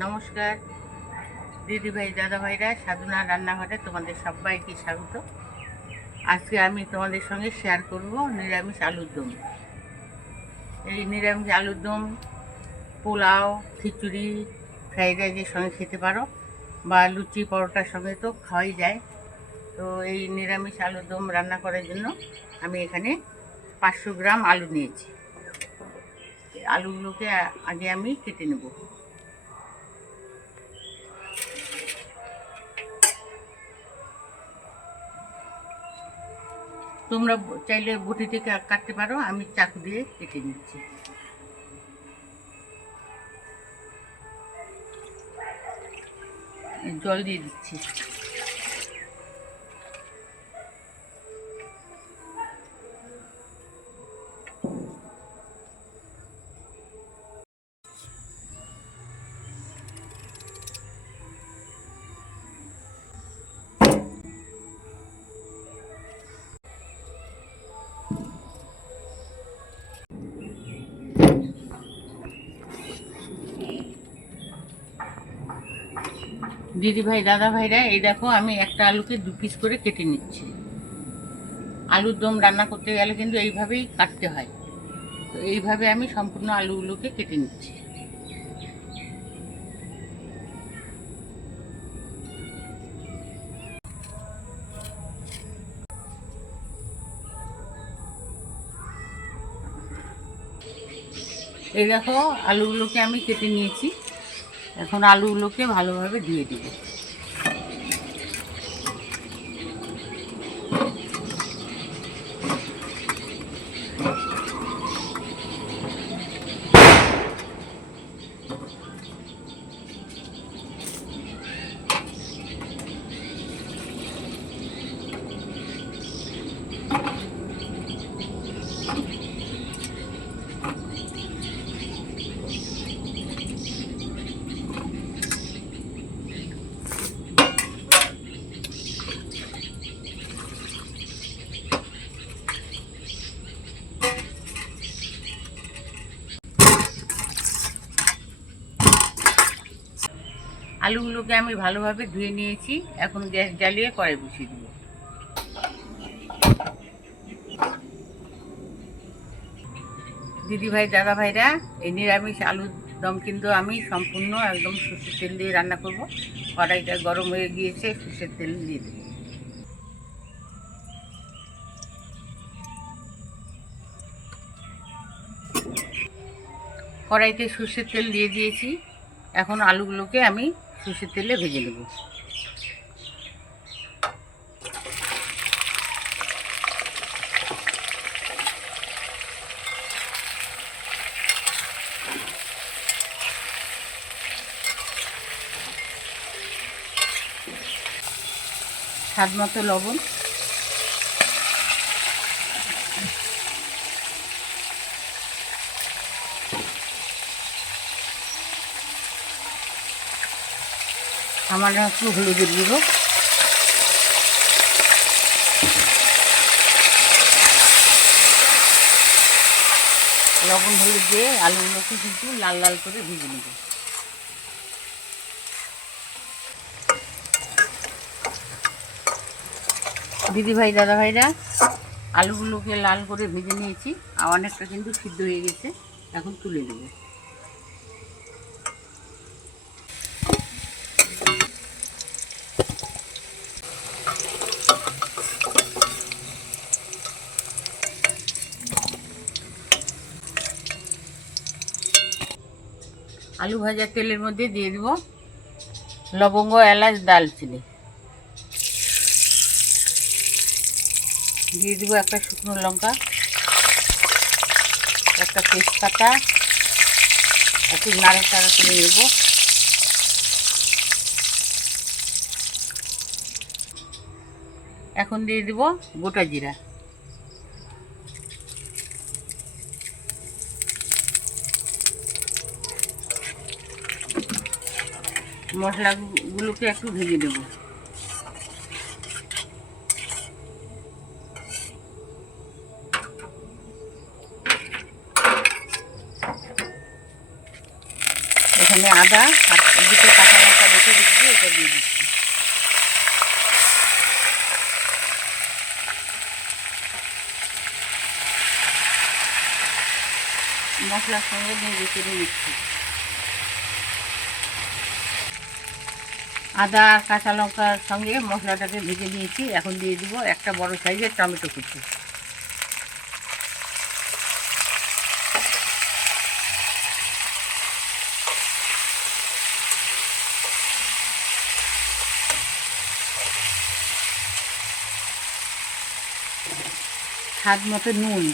নমস্কার দিদিভাই দাদাভাইরা, সাধনা রান্নাঘরে তোমাদের সবাইকে স্বাগত। আজকে আমি তোমাদের সঙ্গে শেয়ার করব নিরামিষ আলুর দম। এই নিরামিষ আলুর দম পোলাও, খিচুড়ি, ফ্রাইড রাইসের সঙ্গে খেতে পারো, বা লুচি পরোটার সঙ্গে তো খাওয়াই যায়। তো এই নিরামিষ আলুর দম রান্না করার জন্য আমি এখানে 500 গ্রাম আলু নিয়েছি। আলুগুলোকে আগে আমি কেটে নেব। তোমরা চাইলে বটি থেকে কাটতে পারো, আমি চাকু দিয়ে কেটে নিচ্ছি। জল দিয়ে দিচ্ছি। দিদিভাই দাদাভাইরা, এই দেখো আমি একটা আলুকে 2 পিস করে কেটে নিচ্ছি। আলুর দম রান্না করতে গেলে কিন্তু এইভাবেই কাটতে হয়। তো এইভাবে আমি সম্পূর্ণ আলুগুলোকে কেটে নিচ্ছি। এই দেখো আলুগুলোকে আমি কেটে নিয়েছি। এখন আলুগুলোকে ভালোভাবে ধুয়ে দিব। আলুগুলোকে আমি ভালোভাবে ধুয়ে নিয়েছি। এখন গ্যাস জ্বালিয়ে কড়াই বসিয়ে দিব। দিদিভাই দাদাভাইরা, এই নিরামিষ আলুর দম কিন্তু আমি সম্পূর্ণ একদম সরষের তেল দিয়ে রান্না করব। কড়াইটা গরম হয়ে গিয়েছে, সরষের তেল দিয়ে দেব। কড়াইতে সরষের তেল দিয়ে দিয়েছি। এখন আলুগুলোকে আমি সরষের তেলে ভেজে নেব। স্বাদ মতো লবণ, সামান্য একটু হলুদের গুঁড়ো, লবণ হলুদ দিয়ে আলুগুলোকে কিন্তু লাল লাল করে ভেজে নেব। দিদিভাই দাদাভাইরা, আলুগুলোকে লাল করে ভেজে নিয়েছি, আর অনেকটা কিন্তু সিদ্ধ হয়ে গেছে। এখন তুলে দেব। আলু ভাজার তেলের মধ্যে দিয়ে দেব লবঙ্গ, এলাচ, দালচিনি। দিয়ে দেবো একটা শুকনো লঙ্কা, একটা তেজপাতা, একটু নাড়াচাড়া করে নেব। এখন দিয়ে দেব গোটা জিরা। মশলাগুলোকে একটু ভেজে নেব। এখানে আদা আর দুটো কাঁচা লঙ্কা বেটে দিচ্ছি, এটা দিয়ে দিচ্ছি। মশলার সঙ্গে ভেজে করে নিচ্ছি। আদা আর কাঁচা লঙ্কার সঙ্গে মশলাটাকে ভেজে নিয়েছি। এখন দিয়ে দিব একটা বড় সাইজের টমেটো কুচি। স্বাদ মতো নুন,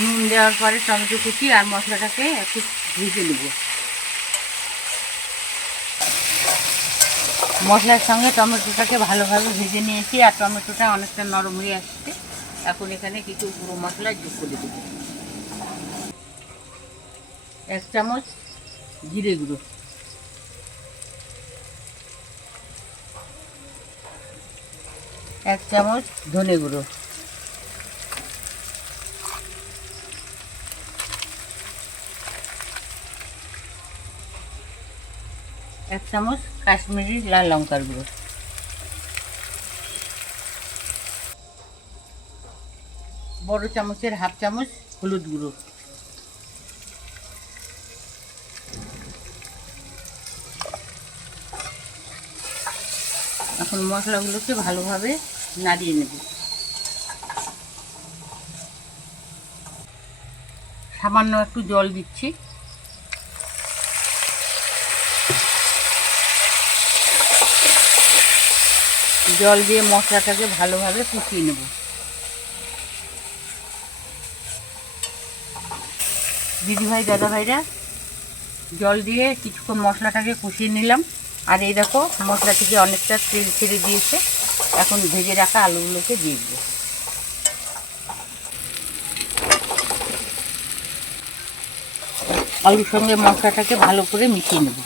নুন দেওয়ার পরে টমেটো কুচি আর মশলাটাকে একটু ভেজে নেব। মশলার সঙ্গে টমেটোটাকে ভালোভাবে ভেজে নিয়েছি আর টমেটোটা অনেকটা নরম হয়ে আসছে। এখন এখানে কিছু গুঁড়ো মশলা যোগ করে দেব। 1 চামচ জিরে গুঁড়ো, 1 চামচ ধনে গুঁড়ো, 1 চামচ কাশ্মীরি লাল লঙ্কার গুঁড়ো, বড় চামচের 1/2 চামচ হলুদ গুঁড়ো, এখন মশলাগুলোকে ভালোভাবে নাড়িয়ে নেব। সামান্য একটু জল দিচ্ছি। জল দিয়ে মশলাটাকে ভালোভাবে কষিয়ে নেব। দিদিভাই দাদাভাইরা, জল দিয়ে কিছুক্ষণ মশলাটাকে কষিয়ে নিলাম। আর এই দেখো মশলা থেকে অনেকটা তেল ছেড়ে দিয়েছে। এখন ভেজে রাখা আলুগুলোকে দিয়ে দেবো। আলুর সঙ্গে মশলাটাকে ভালো করে মিশিয়ে নেব।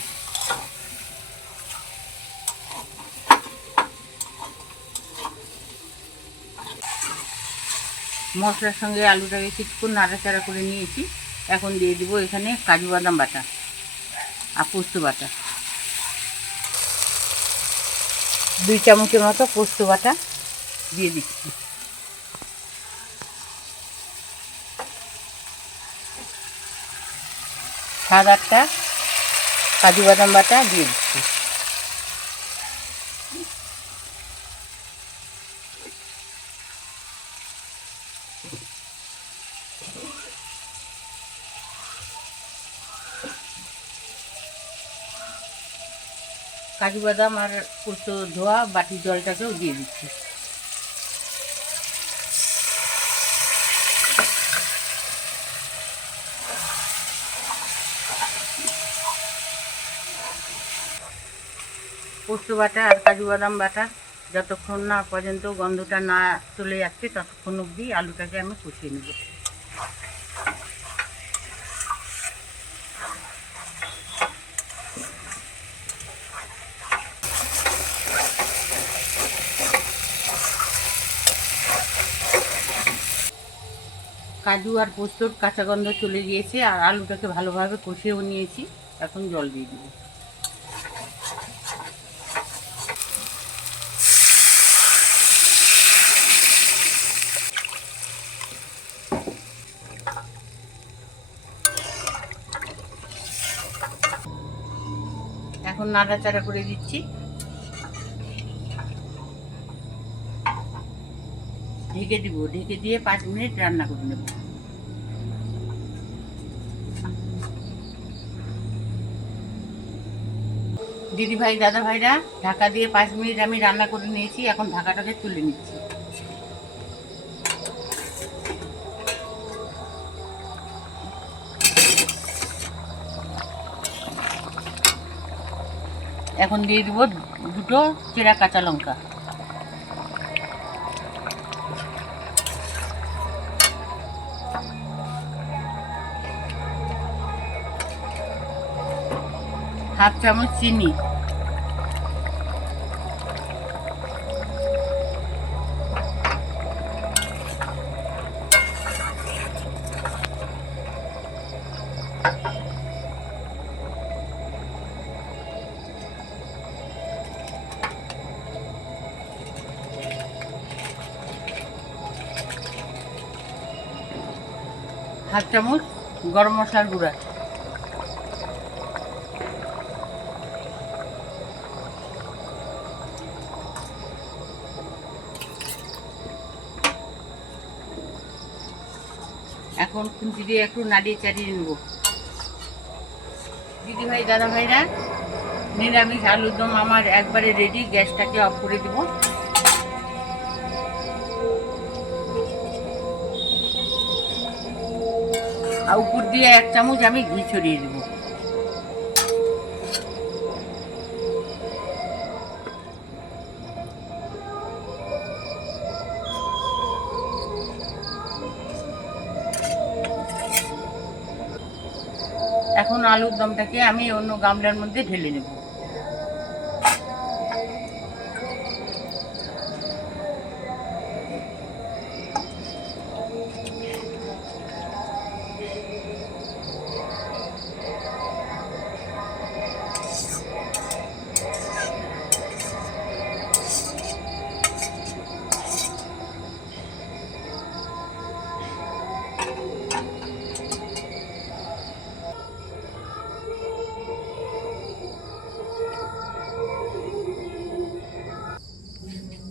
মশলার সঙ্গে আলুটাকে কিছুক্ষণ নাড়াচাড়া করে নিয়েছি। এখন দিয়ে দিব এখানে কাজু বাদাম বাটা আর পোস্ত বাটা। 2 চামচের মতো পোস্ত বাটা দিয়ে দিচ্ছি। স্বাদ 8টা কাজু বাদাম বাটা দিয়ে দিচ্ছি। কাজু বাদাম আর পোস্ত ধোয়া বাটির জলটাকেও দিয়ে দিচ্ছি। পোস্ত বাটা আর কাজু বাদাম বাটা যতক্ষণ না পর্যন্ত গন্ধটা না চলে যাচ্ছে ততক্ষণ অবধি আলুটাকে আমি কষিয়ে নেব। কাজু আর পোস্তর কাঁচা গন্ধ চলে গিয়েছে আর আলুটাকে ভালোভাবে কষিয়েও নিয়েছি। এখন জল দিয়ে দিব। এখন নাড়াচাড়া করে দিচ্ছি। ঢেকে দিব। ঢেকে দিয়ে 5 মিনিট রান্না করে নেব। দিদিভাই দাদাভাইরা, ঢাকা দিয়ে 5 মিনিট আমি রান্না করে নিয়েছি। এখন ঢাকাটাকে তুলে নিচ্ছি। এখন দিয়ে দিব 2টো চেরা কাঁচা লঙ্কা, হাফ চামচ চিনি, হাফ চামচ গরম মশলার গুঁড়া, এখন খুন্তি দিয়ে একটু নাড়িয়ে চাড়িয়ে নেব। দিদিভাই দাদা ভাইরা, নিরামিষ আলুর দম আমার একবারে রেডি। গ্যাসটাকে অফ করে দেব। আর উপর দিয়ে 1 চামচ আমি ঘি ছড়িয়ে দেব। এখন আলুর দমটাকে আমি অন্য গামলার মধ্যে ঢেলে নেব।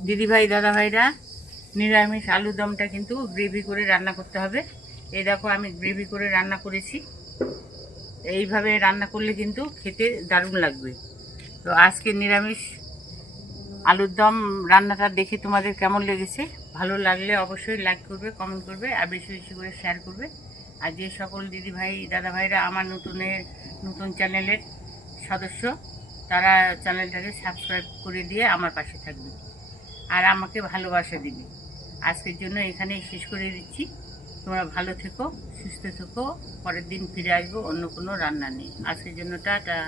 দিদিভাই দাদা ভাইরা, নিরামিষ আলুর দমটা কিন্তু গ্রেভি করে রান্না করতে হবে। এই দেখো আমি গ্রেভি করে রান্না করেছি। এইভাবে রান্না করলে কিন্তু খেতে দারুণ লাগবে। তো আজকে নিরামিষ আলুর দম রান্নাটা দেখে তোমাদের কেমন লেগেছে? ভালো লাগলে অবশ্যই লাইক করবে, কমেন্ট করবে, আর বেশি বেশি করে শেয়ার করবে। আর যে সকল দিদিভাই দাদা ভাইরা আমার নতুন চ্যানেলের সদস্য, তারা চ্যানেলটাকে সাবস্ক্রাইব করে দিয়ে আমার পাশে থাকবে আর আমাকে ভালোবাসা দিবে। আজকের জন্য এখানেই শেষ করে দিচ্ছি। তোমরা ভালো থেকো, সুস্থ থেকো। পরের দিন ফিরে আসবো অন্য কোনো রান্না নিয়ে। আজকের জন্য টাটা।